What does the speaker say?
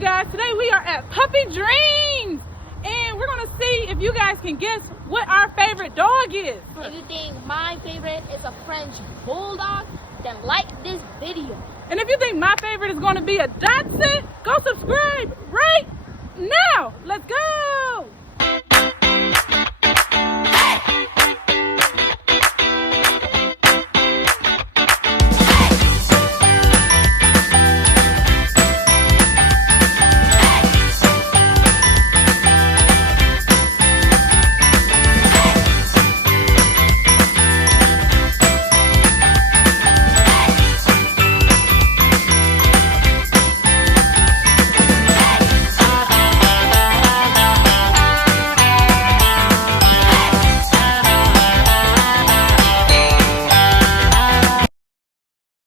Guys, today we are at Puppy Dreams and we're gonna see if you guys can guess what our favorite dog is. If you think my favorite is a French Bulldog, then like this video. And if you think my favorite is gonna be a Dachshund, go subscribe right now. Let's go.